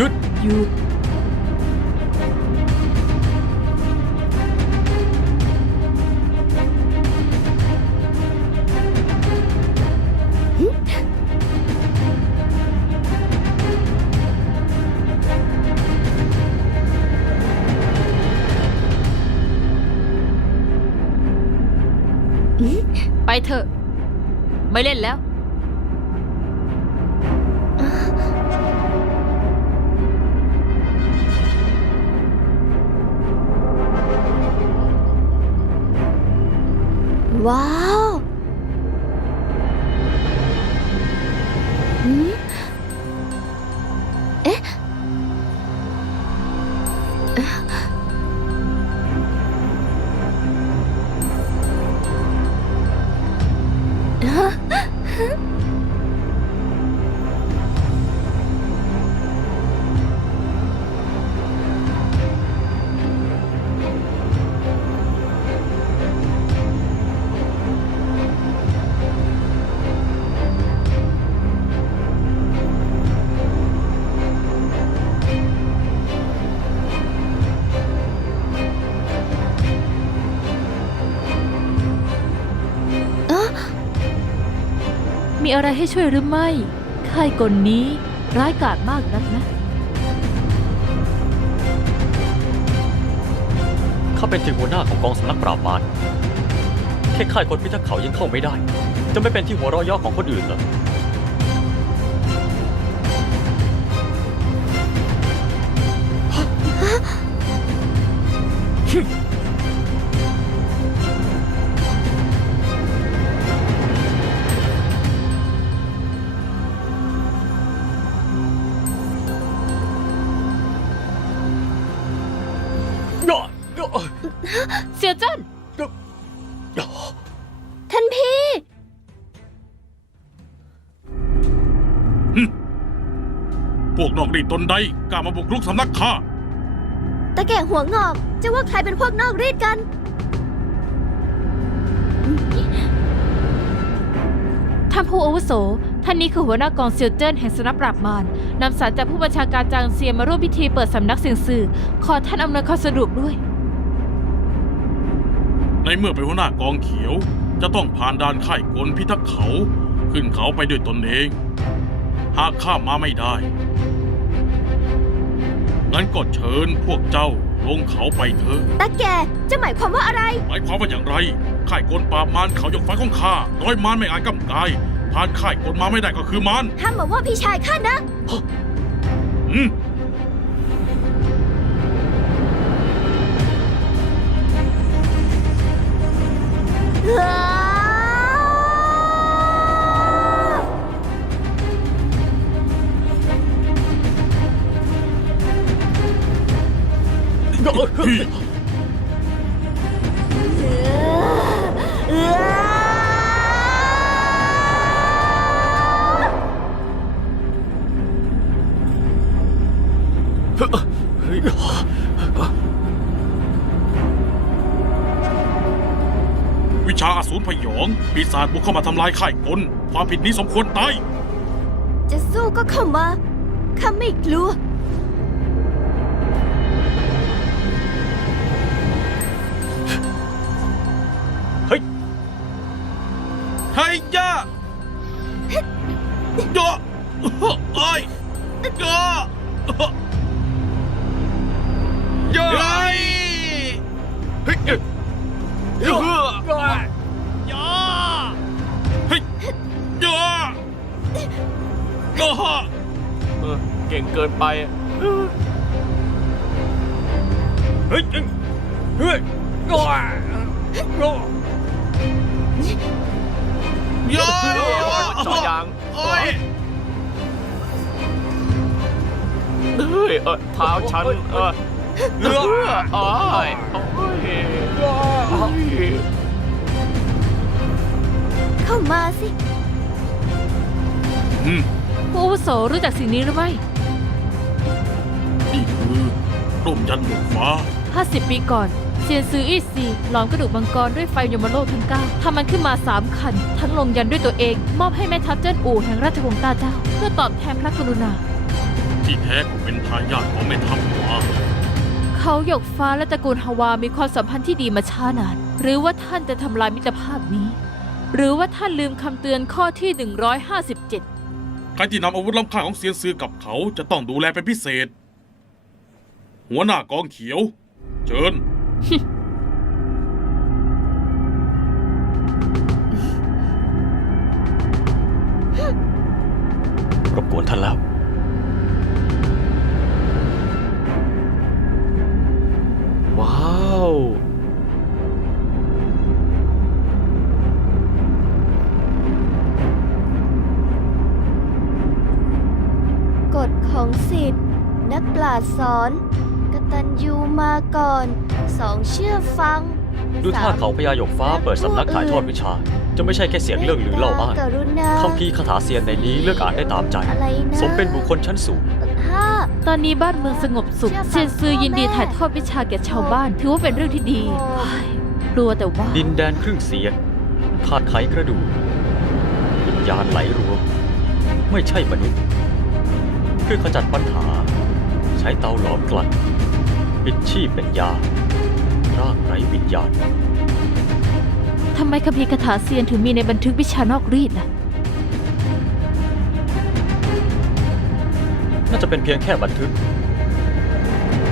หยุด หยุด ไปเถอะ ไม่เล่นแล้ว ว้าวหืมเอ๊ มีอะไรให้ช่วยหรือไม่ ค่ายกลนี้ร้ายกาจมากนักนะ ข้าเป็นถึงหัวหน้าของกองสำนักปราบมารแค่ค่ายคนพิทักษ์เขายังเข้าไม่ได้ จะไม่เป็นที่หัวเราะเย่อของคนอื่นเหรอเกนอกรีดตนใดกล้ามาบุกรุกสำนักข้าตะแก่หัวงอกจะว่าใครเป็นพวกนอกรีดกัน ท่านผู้อาวุโส ท่านนี้คือหัวหน้ากองเซียวเจิ้นแห่งสำนักปราบมารนำสารจากผู้บัญชาการจางเซียมาร่วมพิธีเปิดสำนักเสียงสื่อ ขอท่านอำนวยความสะดวกด้วย ในเมื่อเป็นหัวหน้ากองเขียว จะต้องผ่านด่านค่ายกลพิทักษ์เขา ขึ้นเขาไปด้วยตนเอง หากข้ามาไม่ได้ งั้นก็เชิญพวกเจ้าลงเขาไปเถอะตะแก่จะหมายความว่าอะไร หมายความว่าอย่างไรค่ายกลปราบมารเขายกไฟของข้าโดยมารไม่อาจกำกาย ผ่านค่ายกลมาไม่ได้ก็คือมารห้ามมาว่าพี่ชายข้านะ อืมพี่ วิชาอสูรพยองปีศาจบุกเข้ามาทำลายค่ายกลความผิดนี้สมควรตาย จะสู้ก็เข้ามาข้าไม่กลัว ย่าเฮ้ยย่าย่าเออเก่งเกินไปเฮ้ยเฮ้ยโอ้ยโอ้ยย่าตัวอย่างโอ้ยเฮ้ยเออเท้าฉันเออเออโอ้ยโอ้ย เข้ามาสิ อืมผู้อาวุโสรู้จักสิ่งนี้หรือไม่นี่คือร่มยันหมวกฟ้า 50 ปีก่อน เซียนซืออีซีหลอมกระดูกมังกรด้วยไฟยมโลกทั้งเก้าทำมันขึ้นมา3คัน ทั้งลงยันด้วยตัวเอง มอบให้แม่ทัพเจิ้นอู่แห่งราชวงศ์ต้าเจ้า เพื่อตอบแทนพระกรุณา ที่แท้ก็เป็นทายาทของแม่ทัพหัว เขาหยกฟ้าและตระกูลฮาวามีความสัมพันธ์ที่ดีมาช้านาน หรือว่าท่านจะทำลายมิตรภาพนี้ หรือว่าท่านลืมคำเตือนข้อที่ 157ใครที่นำอาวุธล้ำค่าของเซียนซือกับเขาจะต้องดูแลเป็นพิเศษ หัวหน้ากองเขียว เชิญ รบกวนท่านแล้ว ว้าวกฎของสิทธิ์ นักปราชญ์สอนกตัญญูมาก่อนสองเชื่อฟังดูท่าเขาพญาหยกฟ้าเปิดสำนักถ่ายทอดวิชา จะไม่ใช่แค่เสียงเรื่องหรือเล่าอ้างกรุณาคัมภีร์คาถาเซียนในนี้เลือกอ่านได้ตามใจ อะไรนะสมเป็นบุคคลชั้นสูง ห้า ตอนนี้บ้านเมืองสงบสุขเชื่อฟังเซียนซือยินดีพ่อแม่ถ่ายทอดวิชาแก่ชาวบ้าน ถือว่าเป็นเรื่องที่ดีโอ้เฮ้ยกลัวแต่ว่า ดินแดนครึ่งเซียนขาดไขกระดูกวิญญาณไหลรวม ไม่ใช่มนุษย์ เพื่อขจัดปัญหา ใช้เตาหลอมกลั่นปิดชีพเป็นยาร่างไร้วิญญาณ ทำไมคัมภีร์คาถาเซียนถึงมีในบันทึกวิชานอกรีดล่ะ น่าจะเป็นเพียงแค่บันทึก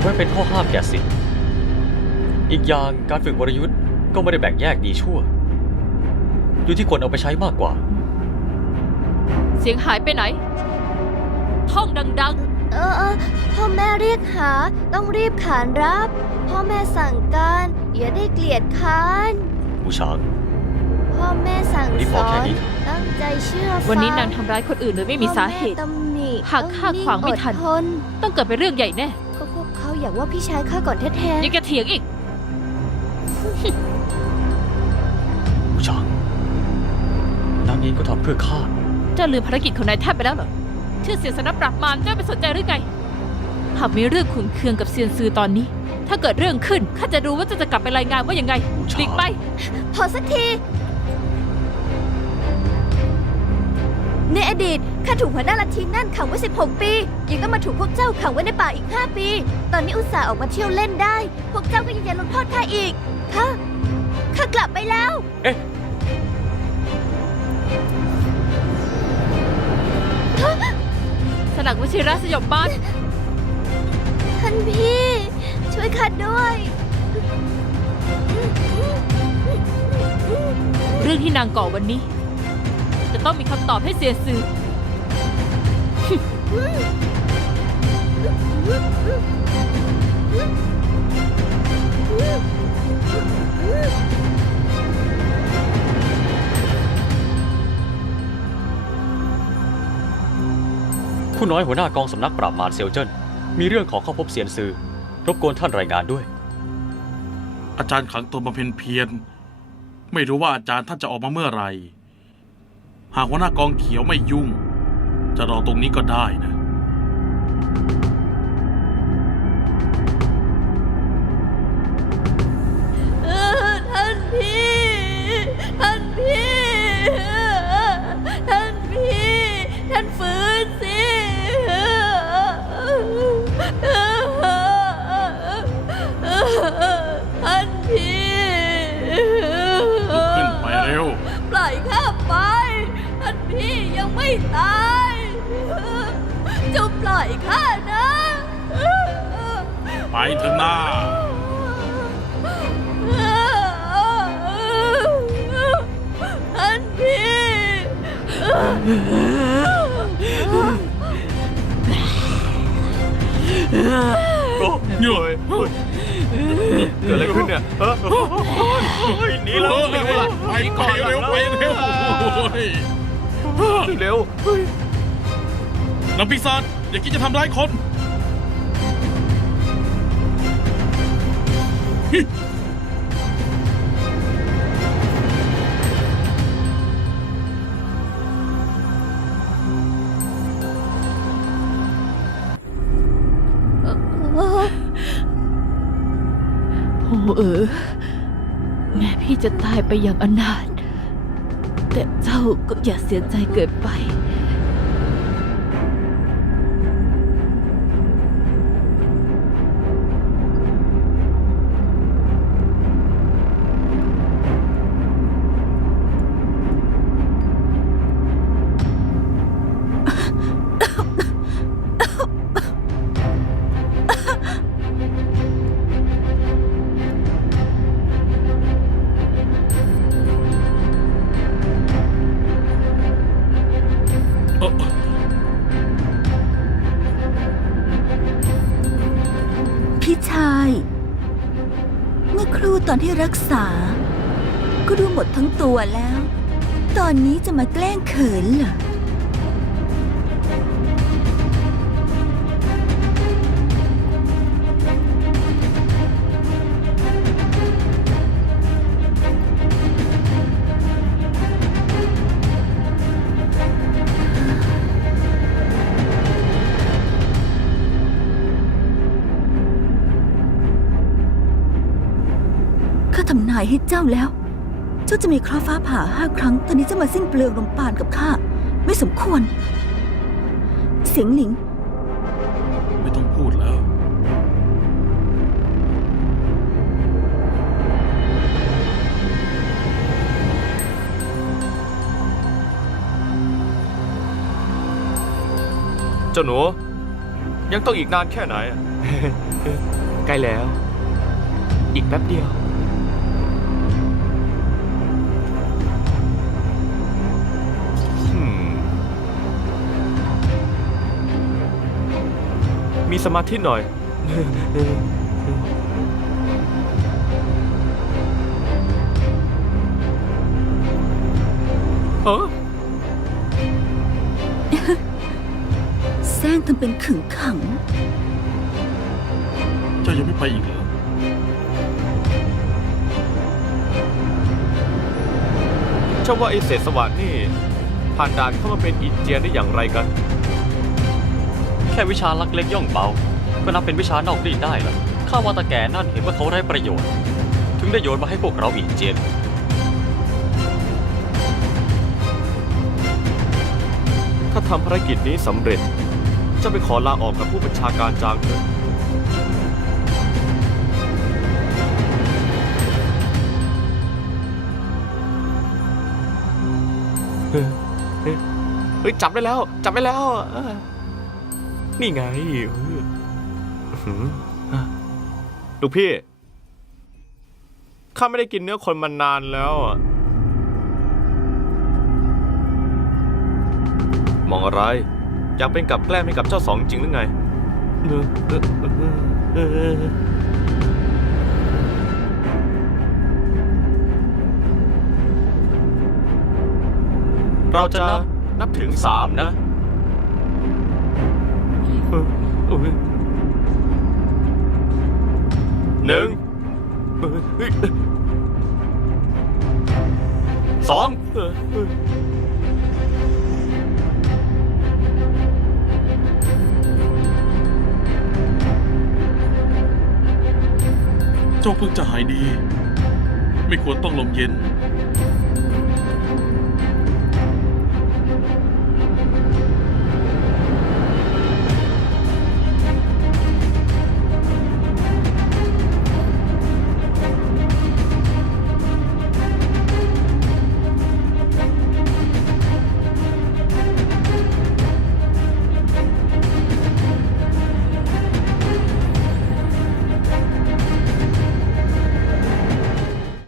ไว้เป็นข้อห้ามแก่สิทธิ์อีกอย่างการฝึกวรยุทธ์ก็ไม่ได้แบ่งแยกดีชั่ว อยู่ที่คนเอาไปใช้มากกว่า เสียงหายไปไหน ท่องดัง เออเออพ่อแม่เรียกหาต้องรีบขานรับ พ่อแม่สั่งการ อย่าได้เกลียดค้าน บูชาง พ่อแม่สั่งวันนี้สพออแค่น นี้ ตั้งใจเชื่อฟังๆวันนี้นางทำร้ายคนอื่นโดยไม่มีสาเหตุ พ่อแม่ตำหนิหากข้าขวางไม่ทันอดทนต้องเกิดเป็นเรื่องใหญ่แน่ก็พวกเขาอยากว่าพี่ชายข้าก่อนแท้ยังจะเถียงอีกบูชางนางเองก็ทำเพื่อข้า เจ้าลืมภารกิจของนายแทบไปแล้วเหรอ ชื่อเสียงสนับปรับมารเจ้าไม่สนใจหรือไง หากมีเรื่องขุนเคืองกับเซียนซือตอนนี้ ถ้าเกิดเรื่องขึ้นข้าจะรู้ว่าเจะจะกลับไปรายงานว่ายังไงบูชาหลีกไปๆพอสักที ในอดีตข้าถูกหัวหน้าลัทธินั่นขังไว้ 16 ปี ยังต้องมาถูกพวกเจ้าขังไว้ในป่าอีก 5 ปี ตอนนี้อุตส่าห์ออกมาเที่ยวเล่นได้ พวกเจ้าก็ยังจะลงโทษข้าอีกข้าข้ากลับไปแล้ว เอ๊ะสลักวชิระสยบมารท่านพี่ ช่วยข้าด้วย เรื่องที่นางก่อวันนี้ จะต้องมีคำตอบให้เซียนซือผู้น้อยหัวหน้ากองสำนักปราบมารเซียวเจิ้นมีเรื่องขอเข้าพบเซียนซือร บกวนท่านรายงานด้วย อาจารย์ขังตัวมาเพ็ญเพียร ไม่รู้ว่าอาจารย์ท่านจะออกมาเมื่อไหร่ หากหัวหน้ากองเขียวไม่ยุ่ง จะรอตรงนี้ก็ได้นะเออท่านพี่ ท่านพี่ เหนื่อยเกิดอะไรขึ้นเนี่ยเออหนีแล้วไปเร็วไปเร็วไปเร็วโอ้ยเร็วนางปีศาจอย่าคิดจะทำร้ายคนายไปอย่างอนาถแต่เจ้าก็อย่าเสียใจเกินไป ตอนที่รักษา ก็ดูหมดทั้งตัวแล้ว ตอนนี้จะมาแกล้งเขินเหรอาทำนายให้เจ้าแล้ว เจ้าจะมีเคราะห์ฟ้าผ่าห้าครั้งตอนนี้เจะมาสิ้นเปลืองลมปานกับข้า ไม่สมควร เสียงหลิง ไม่ต้องพูดแล้ว เจ้าหนู ยังต้องอีกนานแค่ไหนอะ ใกล้แล้ว อีกแป๊บเดียว มีสมาธิหน่อย เออแซงทำเป็นขึงขัง เจ้ายังไม่ไปอีกเหรอ เจ้าว่าไอเศษสวัสดนี่ ผ่านด่านเข้ามาเป็นอินเจียนได้อย่างไรกัน แค่วิชาลักเล็กย่องเบา ก็นับเป็นวิชานอกรีดได้ละข้าว่าตาแก่นั่นเห็นว่าเขาไร้ประโยชน์ ถึงได้โยนมาให้พวกเราอีกเจียนถ้าทำภารกิจนี้สำเร็จเจะไปขอลาออกกับผู้บัญชาการจางเถอะเฮ้ยเฮ้ยเฮ้ยจับได้แล้ว จับได้แล้วเออ นี่ไงเอออื้อหืออะลูกพี่ ข้าไม่ได้กินเนื้อคนมานานแล้วอะมองอะไร อยากเป็นกับแกล้มให้กับเจ้าสองจริงหรือไงเออเออเออเออเราจะนับนับถึงสามนะเออเออ หนึ่งสองเจ้าเพิ่งจะหายดี ไม่ควรต้องลมเย็น